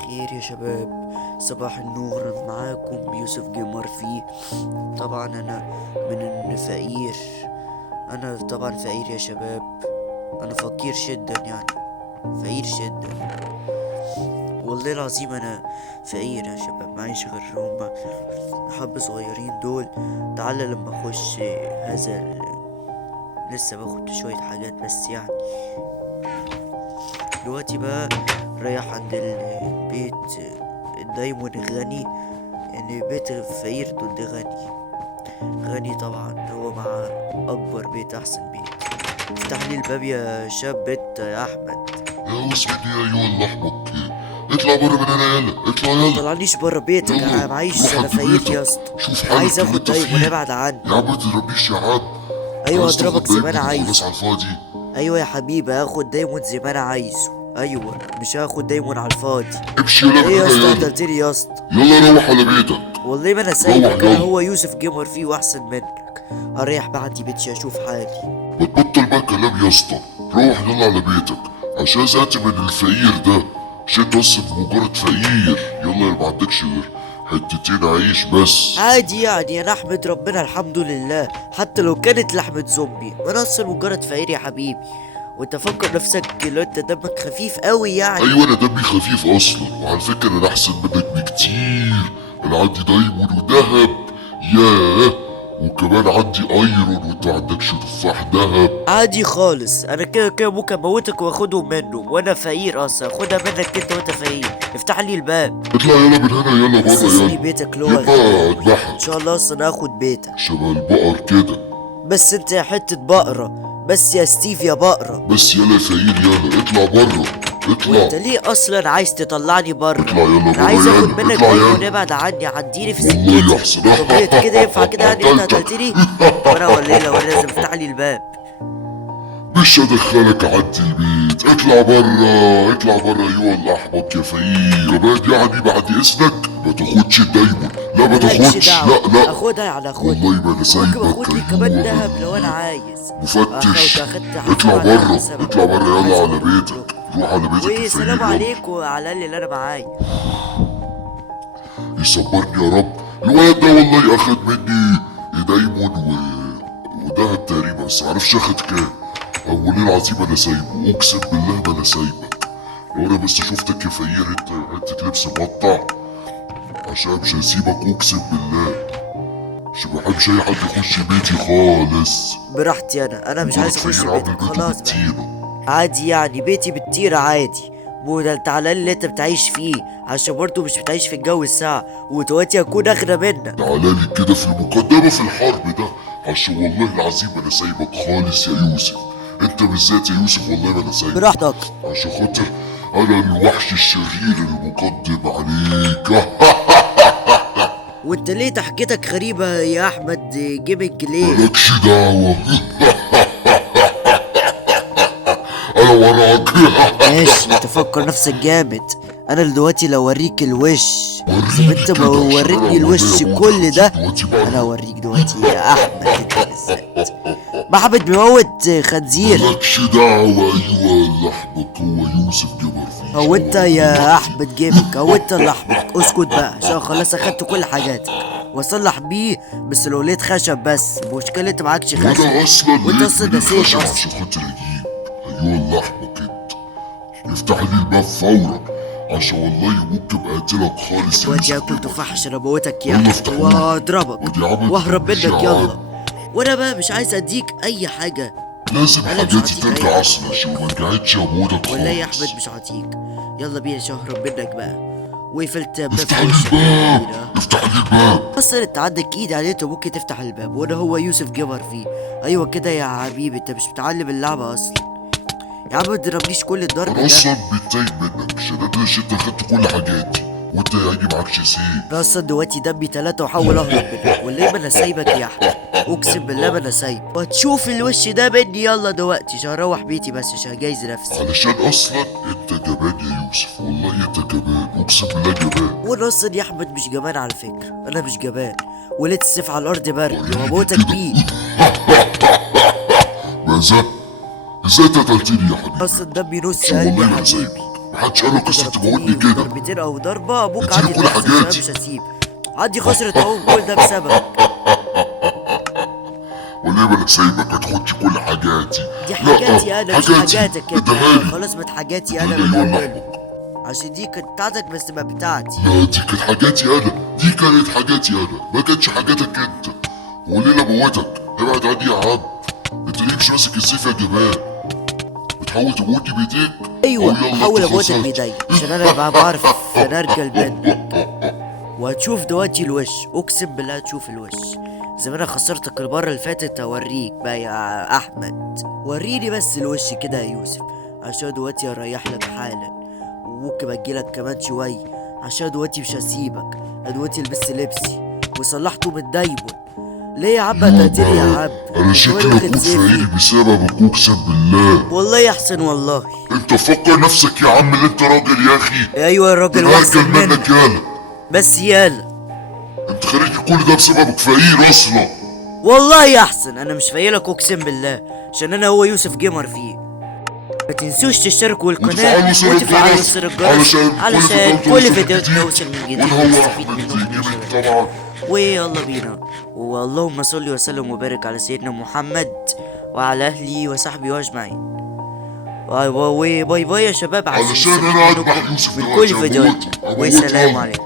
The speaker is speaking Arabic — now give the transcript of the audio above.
الخير يا شباب، صباح النور. معاكم يوسف جيمر في. طبعا انا من فقير. انا طبعا فقير يا شباب. انا فقير جدا يعني، فقير جدا والله العظيم. انا فقير يا شباب، معيش غير هما حبة صغيرين دول. تعال لما اخش لسه باخد شوية حاجات بس يعني. دلوقتي بقى رايح عند البيت الدايمون الغني، يعني بيت الفقير ضد غني. غني طبعا هو مع اكبر بيت، احسن بيت. افتح لي الباب يا شاب انت يا احمد. يا اسود يا ايوه اللحمك، اطلع بره من هنا، يلا اطلع ما يلا. طلعنيش بره بيتك، يلا انا معيش، روح انا عند فقير بيتك، يا اسطى. شوف انا عايز حالك اللي اخد انت دايمون، فيه. ابعد عني. يا عم ما تضربنيش يا عم. ايوه عايز تاخد اضربك زي ما دايما انا وخلاص عايز. على الفاضي. ايوه يا حبيبي هاخد دايمون زي ما انا عايزه. ايوه مش هاخد دايمون على الفاضي. امشي يلا من ايه يا هنا اسطى يلا. قتلتني يا اسطى. يلا روح على بيتك. والله ما انا روح سايبك، انا يلا. هو يوسف جيمر فيه واحسن منك. اريح بقى عندي بيتي اشوف حالي. ما تبطل بقى كلام يا اسطى، روح يلا على بيتك عشان زهقت من الفقير ده. عشان انت اصلا مجرد فقير. يلا ما عندكش غير حتتين عيش بس. عادي يعني، انا احمد ربنا الحمد لله حتى لو كانت لحمة زومبي، وانا اصلا مجرد فقير يا حبيبي. وانت فكر نفسك لو انت دمك خفيف قوي يعني. ايوه انا دمي خفيف اصلا، وعلى فكره انا احسن منك بكتير. انا عندي دايمون وذهب، ياه، وكمان عندي ايرون وانت ما عندكش تفاح ذهب. عادي خالص، انا كده كده ممكن اموتك واخدهم منه، وانا فقير اصلا. خدها منك انت وانت فقير. افتح لي الباب. اطلع يلا من هنا، يلا بس بره اسمي يلا. بيتك اللي هو يبقى غالي أوي. اذبحك ان شاء الله اصلا هاخد بيتك. شبه البقر كده. بس انت يا حتة بقرة، بس يا ستيف يا بقرة. بس يلا يا فقير يلا اطلع بره. اطلع وانت ليه اصلا عايز تطلعني بره؟ اطلع يلا انا بره عايز اخد يلا. منك اطلع دايما يلا ونبعد عني، عديني في والله سكتي. يحسن. طب ايه كده ينفع كده يعني؟ انت قتلتك. قتلتني. طب انا ولا ايه؟ لو انا لازم افتح لي الباب. مش هدخلك عندي البيت، اطلع برا اطلع برا ايوه الاحمق يا فقير. كمان يعني بعد اذنك ما تاخدش الدايمون، لا ما مالكش تاخدش، دعوة، لا لا. اخدها يعني اخدها. والله ما انا ممكن سايبك اخد لي كمان ايوه. دهب لو انا عايز. مفتش. اخدت اطلع حساب على برا حسابك. اطلع برا عايز يلا على اخد بيتك. كلكم. روح على بيتك وايه الفقير سلام يلا. عليكم على اللي انا معايا. يصبرني يا رب. الواد ده والله اخد مني دايمون ودهب تقريبا، بس معرفش اخد كام. والله العظيم انا سايبه، اقسم بالله ما انا سايبك. لو انا بس شفتك يا فقير انت حته لبس مقطع، عشان مش هسيبك اقسم بالله. مش بحبش اي حد يخش بيتي خالص. براحتي، انا مش مجرد عايز اخش فقير عامل بيتك بيته خلاص بقى. بالطينة. عادي يعني، بيتي بالطيرة عادي. مو ده تعالى اللي انت بتعيش فيه، عشان برضه مش بتعيش في الجو الساقع، ودلوقتي هكون اغنى منك. تعالالي كده في المقدمة في الحرب ده، عشان والله العظيم انا سايبك خالص يا يوسف. انت بالذات يا يوسف والله ما انا سايبك. براحتك. عشان خاطر انا الوحش الشرير المقدم عليك. وانت ليه ضحكتك غريبة يا احمد جيمنج ليه؟ مالكش دعوة. انا وراك. ماشي، تفكر نفسك جامد. انا دلوقتي لو اوريك الوش زي ما انت ما كده عشان وريتني أنا الوش والله كل ده. دلوقتي بقى. انا اوريك دلوقتي يا احمد انت بالذات. محمد بيموت خنزير. مالكش دعوة ايوه اللحمك، هو يوسف جبر فيه. هو انت يا احمد جيمنج، هو انت اللي احمد. اسكت بقى عشان خلاص اخدت كل حاجاتك واصلح بيه. بس لو لقيت خشب، بس المشكلة انت معكش وانا خشب. اصلا وانت لقيت اصلا من نسيت الخشب اصلا. عشان خاطر اجيب. ايوه اللحمك انت افتح لي الباب فورا، عشان والله ممكن اقتلك خالص يا دلوقتي يوسف هاكل جبر. تفاح عشان اموتك يا يلا احمد افتحوه. وهضربك ودي عمل واهرب منك. تكنولوجيا يلا. عالم. وانا بقى مش عايز اديك اي حاجة. لازم أنا مش حاجاتي هعطيك أي ترجع حاجة اصلا، خالص. عشان ما رجعتش اموتك ولا يا خالص. احمد مش هعطيك. يلا بينا عشان اهرب منك بقى. وقفلت باب افتح في لي وشك. الباب كده. افتح لي الباب. اصلا انت عندك ايد عليه، انت ممكن تفتح الباب، وانا هو يوسف جيمر فيه. ايوه كده يا حبيبي، انت مش متعلم اللعبة اصلا. يا عم ما تضربنيش كل الضرب انا ده. اصلا متضايق منك عشان انت اخدت كل حاجاتي وانت يعني معكش سيف. انا اصلا دلوقتي دمي 3 وحاول اهرب منك، والله ما انا سايبك يا احمد. اقسم بالله ما انا سايبك. وهتشوف الوش ده مني. يلا دلوقتي عشان اروح بيتي، بس عشان جايز نفسي. علشان اصلا انت جبان يا يوسف، والله انت جبان اقسم بالله جبان. وانا اصلا يا احمد مش جبان على فكرة، انا مش جبان. ولقيت السيف على الارض برمي وريني وهموتك كده. بيه. ماذا؟ ازاي انت قتلتني يا حبيبي؟ اصلا دمي نص شو قلبي والله يا ما حبيبي. سايبك. محدش قال لك قصة تموتني كده. ضربتين او ضربه ابوك اديني عادي كل تحصل، أنا حاجاتي. مش هسيب. عادي خسرت اهو، كل ده بسببك. وليه ما انا سايبك هتاخدش كل حاجاتي؟ دي لا، حاجاتي انا مش حاجاتي حاجاتك انت. اديهالي. خلاص بقت حاجاتي انا لا من يولع. اولي، عشان دي كانت بتاعتك بس تبقى بتاعتي. لا دي كانت حاجاتي انا، دي كانت حاجاتي انا، ما كانتش حاجاتك انت. وليه لا موتك؟ ابعد عني يا عم. انت ليه مش ماسك السيف يا جمال؟ بتحاول تموتني بايديك؟ ايوه أو يلا بحاول انت اموتك خسرت. بايدي عشان انا بقى بعرف انرجل منك. وهتشوف دلوقتي الوش، اقسم بالله هتشوف الوش. زي ما انا خسرتك المره اللي فاتت اوريك بقى يا احمد. وريني بس الوش كده يا يوسف، عشان دلوقتي هريح لك حالا، وممكن اجيلك كمان شويه عشان دلوقتي مش هسيبك. انا دلوقتي لبست لبسي وصلحته من دايمون. ليه يا عم هتقتلي يا عم؟ انا شكلي اكون فقير بسببك اقسم بالله. والله يا احسن والله. انت فكر نفسك يا عم اللي انت راجل يا اخي. ايوه الراجل انا واحسن هرجل منك منك. يالا. بس يالا انت خليت كل ده بسببك فقير اصلا. والله يا احسن انا مش فايلك اقسم بالله، عشان انا هو يوسف جيمر فيه. ما تنسوش تشتركوا القناة وتفعلوا وتفعلوا الجرس علشان كل فيديو توصل من جديد ونهور ونستفيد احمد منكم يا جيمنج شباب. طبعا. ويلا بينا، واللهم صل وسلم وبارك على سيدنا محمد وعلى اهلي وصحبي واجمعين. باي باي باي يا شباب، عشان علشان انا نستفيد اذبح منكم يوسف من دلوقتي كل فيديوهات. اموته والسلام يلا. عليكم.